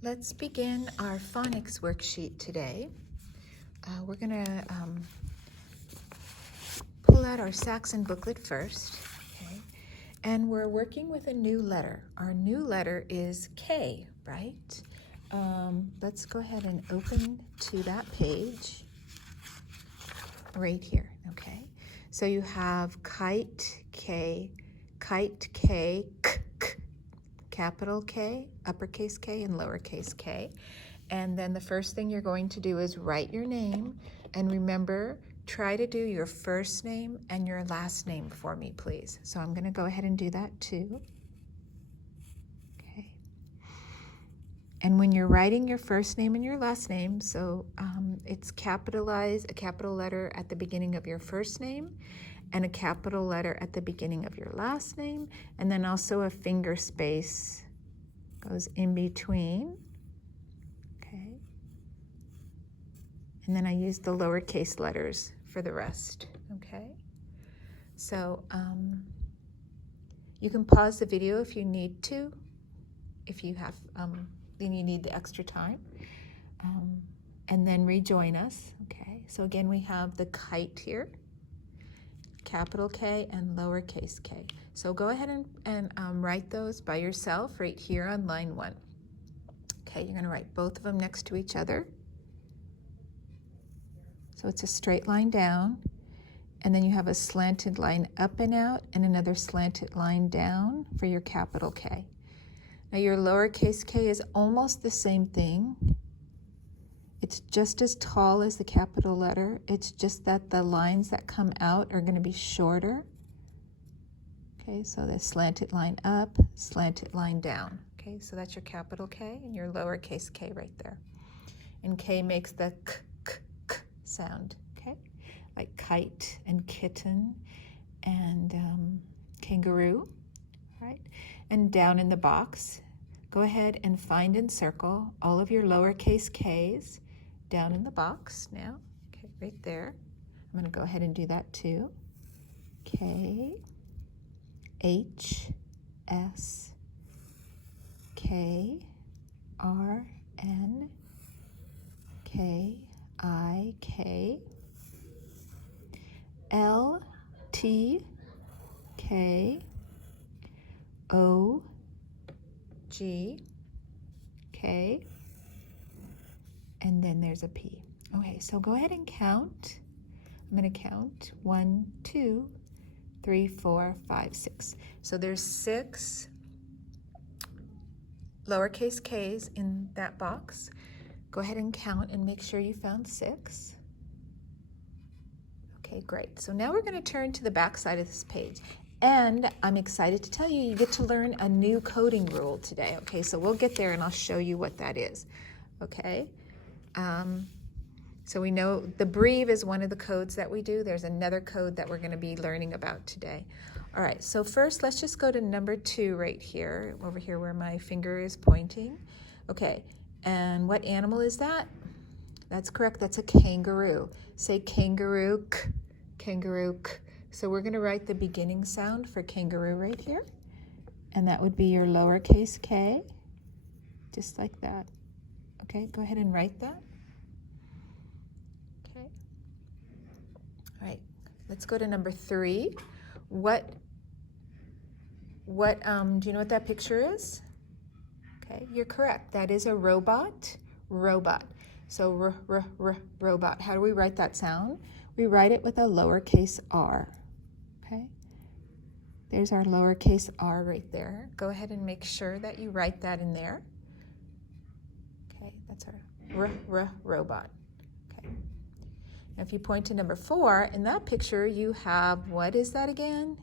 Let's begin our phonics worksheet today. We're going to pull out our Saxon booklet first, okay? And we're working with a new letter. Our new letter is K, right? Let's go ahead and open to that page right here, okay? So you have kite, K, k, capital K, uppercase K, and lowercase k. And then the first thing you're going to do is write your name. And remember, try to do your first name and your last name for me, please. So I'm going to go ahead and do that too. Okay. And when you're writing your first name and your last name, so it's capitalized, a capital letter at the beginning of your first name, and a capital letter at the beginning of your last name, and then also a finger space goes in between, okay? And then I use the lowercase letters for the rest, okay? So you can pause the video if you need to, if you have, then you need the extra time, and then rejoin us, okay? So again, we have the kite here, capital K and lowercase k. So go ahead and write those by yourself right here on line 1. Okay, you're going to write both of them next to each other. So it's a straight line down, and then you have a slanted line up and out and another slanted line down for your capital K. Now your lowercase k is almost the same thing. It's just as tall as the capital letter. It's just that the lines that come out are going to be shorter. Okay, so the slanted line up, slanted line down. Okay, so that's your capital K and your lowercase k right there. And K makes the k sound, okay? Like kite and kitten and kangaroo, right? And down in the box, go ahead and find and circle all of your lowercase k's down in the box now, okay, right there. I'm going to go ahead and do that too. K, H, S, K, R, N, K, I, K, L, T, K, O, G, K, and then there's a P. Okay, so go ahead and count. I'm going to count 1, 2, 3, 4, 5, 6. So there's 6 lowercase k's in that box. Go ahead and count and make sure you found 6. Okay, great. So now we're going to turn to the back side of this page. And I'm excited to tell you, you get to learn a new coding rule today. Okay, so we'll get there and I'll show you what that is. Okay. So we know the breve is one of the codes that we do. There's another code that we're going to be learning about today. All right, so first let's just go to number 2 right here, over here where my finger is pointing. Okay, and what animal is that? That's correct, that's a kangaroo. Say kangaroo, k, kangaroo, k. So we're going to write the beginning sound for kangaroo right here. And that would be your lowercase k, just like that. Okay, go ahead and write that. Okay. All right, let's go to number 3. Do you know what that picture is? Okay, you're correct. That is a robot. Robot. So robot. How do we write that sound? We write it with a lowercase r. Okay. There's our lowercase r right there. Go ahead and make sure that you write that in there. Okay, that's our robot. Okay. Now if you point to number 4, in that picture you have, what is that again?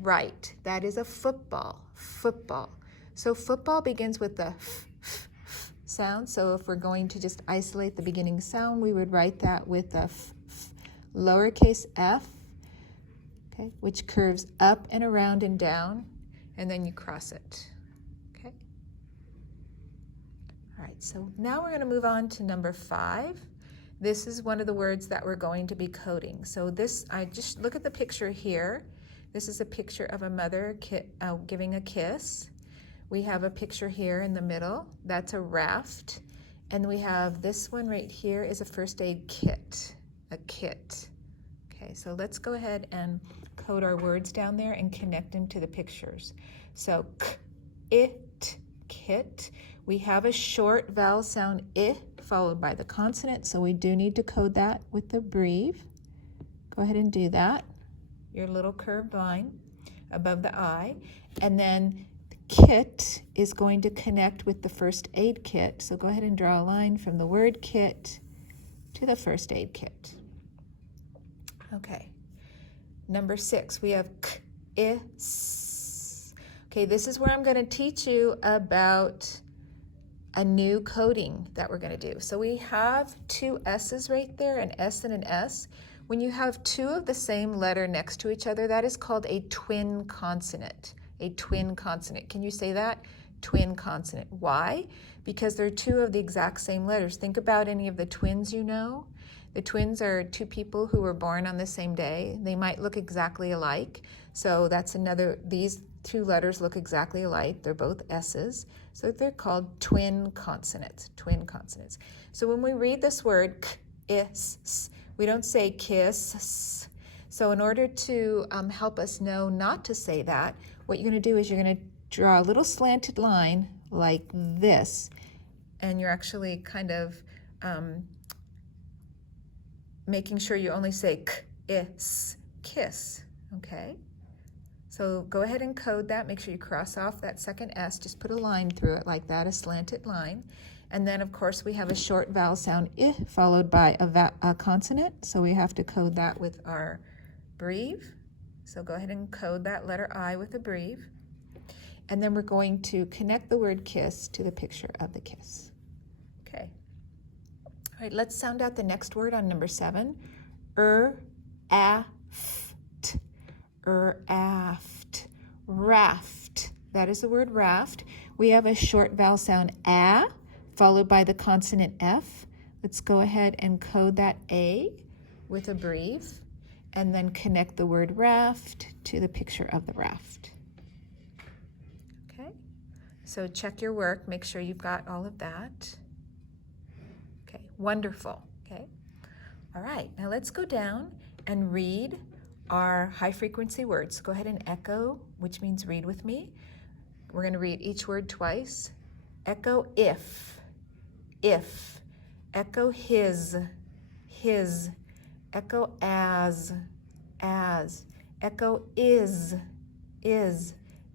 Right, that is a football. Football. So football begins with the f sound. So if we're going to just isolate the beginning sound, we would write that with a lowercase f, okay, which curves up and around and down, and then you cross it. Okay. All right, so now we're going to move on to number 5. This is one of the words that we're going to be coding. So this, I just look at the picture here. This is a picture of a mother giving a kiss. We have a picture here in the middle. That's a raft. And we have this one right here is a first aid kit, a kit. Okay, so let's go ahead and code our words down there and connect them to the pictures. So it, kit. We have a short vowel sound I followed by the consonant, so we do need to code that with the breve. Go ahead and do that. Your little curved line above the I. And then the kit is going to connect with the first aid kit. So go ahead and draw a line from the word kit to the first aid kit. Okay. Number 6, we have k, I, s. Okay, this is where I'm going to teach you about a new coding that we're going to do. So we have 2 S's right there, an S and an S. When you have 2 of the same letter next to each other, that is called a twin consonant. A twin consonant. Can you say that? Twin consonant. Why? Because they're 2 of the exact same letters. Think about any of the twins you know. The twins are 2 people who were born on the same day. They might look exactly alike. So that's another, these 2 letters look exactly alike. They're both S's. So they're called twin consonants, twin consonants. So when we read this word k, is, s, we don't say kiss. So in order to help us know not to say that, what you're going to do is you're going to draw a little slanted line like this. And you're actually kind of making sure you only say k, is, kiss, okay? So go ahead and code that. Make sure you cross off that second S. Just put a line through it like that, a slanted line. And then, of course, we have a short vowel sound I followed by a consonant. So we have to code that with our breve. So go ahead and code that letter I with a breve. And then we're going to connect the word kiss to the picture of the kiss. Okay. All right, let's sound out the next word on number 7. Aft. Aft. Raft. That is the word raft. We have a short vowel sound A followed by the consonant F. Let's go ahead and code that A with a breve and then connect the word raft to the picture of the raft. Okay, so check your work. Make sure you've got all of that. Okay, wonderful. Okay, all right, now let's go down and read our high frequency words. Go ahead and echo, which means read with me. We're going to read each word twice. Echo if. Echo his. Echo as. Echo is.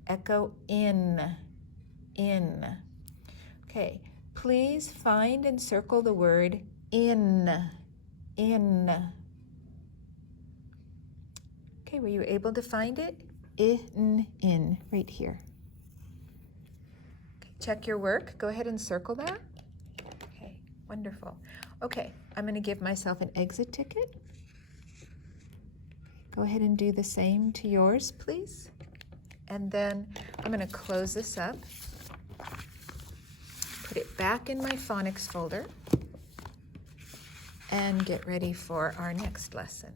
Echo in. Okay, please find and circle the word in. Okay, were you able to find it? In, right here. Okay, check your work. Go ahead and circle that. Okay, wonderful. Okay, I'm going to give myself an exit ticket. Go ahead and do the same to yours, please. And then I'm going to close this up. Put it back in my phonics folder. And get ready for our next lesson.